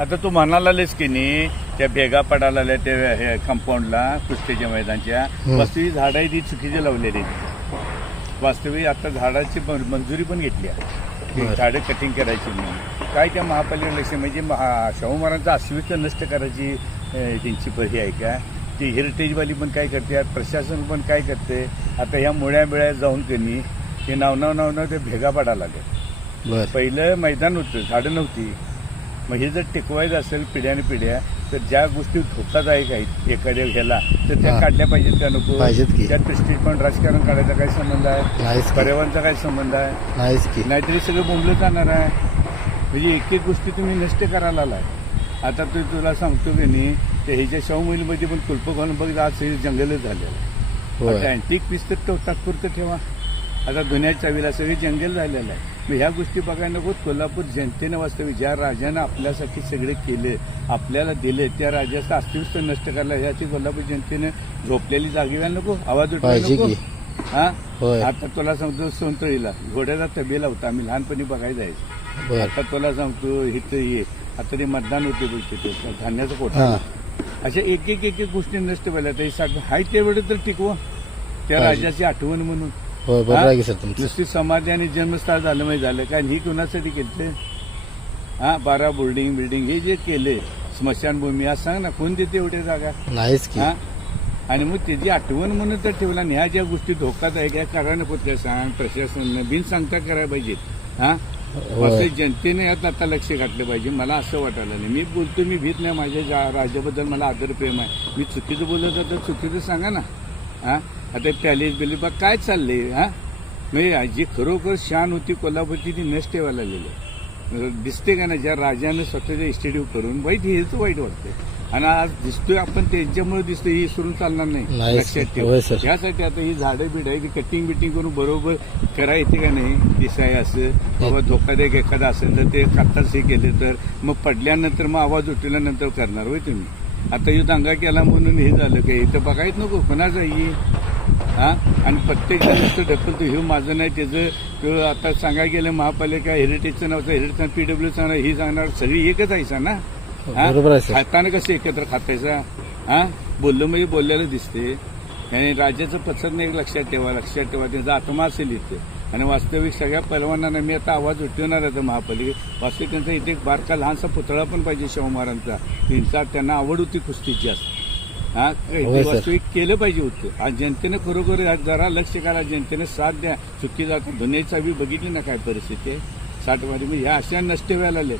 आता तू म्हणालास की नाही त्या भेगा पडायला आल्या त्या कंपाऊंडला कुस्तीच्या मैदानच्या वास्तविक झाडं ती चुकीची लावलेली वास्तविक आता झाडाची मंजुरी पण घेतली आहे झाडं कटिंग करायची म्हणून काय त्या महापालिका लक्ष म्हणजे शाहू महाराजांचं अस्तित्व नष्ट करायची त्यांची परी आहे का ती हेरिटेजवाली पण काय करते प्रशासन पण काय करते आता ह्या मुळ्या जाऊन त्यांनी ते नाव ते भेगा पडायला लागले पहिलं मैदान होतं झाडं नव्हती मग हे जर टिकवायचं असेल पिढ्या तर ज्या गोष्टी धोकादायक आहेत एखाद्या ह्याला तर त्या काढल्या पाहिजेत का नको त्यात प्रेस्टीज पण राजकारण काढायचा काय संबंध आहे पर्यावरणाचा काय संबंध आहे नाहीतरी सगळं बोंबलं जाणार आहे म्हणजे एक गोष्टी तुम्ही नष्ट करायला आलाय आता तुला सांगतो की नाही ते ह्याच्या शाहू महिलमध्ये पण कुलप घालून बघ आज हे जंगलच झालेलं आहे अँटिक पीस तर तात्पुरतं ठेवा आता दुनियाच्या चावीला सगळे जंगल झालेलं आहे मग ह्या गोष्टी बघायला नको कोल्हापूर जनतेनं वास्तविक ज्या राजानं आपल्यासाठी सगळे केले आपल्याला दिले त्या राजाचं अस्तित्व नष्ट करायला ह्याची कोल्हापूर जनतेनं झोपलेली जागी व्हायला नको आवाज उठवायला नको हा आता तुला सांगतो सोनतळीला घोड्याचा तबेला होता आम्ही लहानपणी बघायला जायचो आता तुला सांगतो इथं ये आता ते मतदान होते बोलते ते धान्याचा कोटा अशा एक गोष्टी नष्ट व्हायला तरी हाय तेवढं तर टिकवा त्या राजाची आठवण म्हणून नुसती समाधी आणि जन्मस्थळ झालं माहिती झालं काय ही कुणासाठी केलं 12 बिल्डिंग हे जे केले स्मशानभूमी आज सांग ना कोण देते एवढे जागा नाहीच की आणि मग त्याची आठवण म्हणून तर ठेवला आणि ह्या ज्या गोष्टी धोकादायक आहे करा नको त्या सांग प्रशासनानं बिन सांगता करायला पाहिजेत जनतेने यात आता लक्ष घातलं पाहिजे मला असं वाटायला नाही मी बोलतो मी भीत नाही माझ्या राजाबद्दल मला आदर प्रेम आहे मी चुकीचं बोलत तर चुकीचं सांगा ना आता पॅलेस बिलेस बघ काय चाललंय म्हणजे जी खरोखर शान होती कोल्हापूरची ती नष्ट व्हायला लागलेली दिसते का ना ज्या राजानं स्वतःच्या इस्टेटिव्ह करून हेच वाईट वाटतंय आणि आज दिसतोय आपण त्यांच्यामुळे दिसतोय ही सोडून चालणार नाही लक्षात ठेव यासाठी आता ही झाडं बिड आहे कटिंग बिटिंग करून बरोबर करा येते का नाही दिसाय असं बाबा धोकादायक एखादा असेल तर ते काताच हे केले तर मग पडल्यानंतर मग आवाज उठवल्यानंतर करणार होय तुम्ही आता हे दंगा केला म्हणून हे झालं काय इथं बघायच नको कोणाचं ही आणि प्रत्येक जण ढकलतो हे माझं नाही त्याचं आता सांगायला गेलं महापालिका हेरिटेजचं नाव हेरिटेज पीडब्ल्यूचं नाव ही सांगणार सगळी एकच आहे ना खाताना कसं एकत्र खातायचा बोललं म्हणजे बोललेलं दिसते आणि राज्याचं पसंत नाही लक्षात ठेवा त्यांचा आत्मा असेल इथे आणि वास्तविक सगळ्या पैलवानांना मी आता आवाज उठवणार आहे महापालिकेत वास्तविक त्यांचा इथे एक बारका लहानसा पुतळा पण पाहिजे शाहू महाराजांचा त्यांना आवड होती कुस्तीची वास्तविक केलं पाहिजे होतं आज जनतेनं खरोखर जरा लक्ष करा जनतेनं साथ द्या चुकी जात दुनियाची बी बघितली ना काय परिस्थिती आहे 60 मध्ये ह्या अशा नष्ट व्हायला आल्या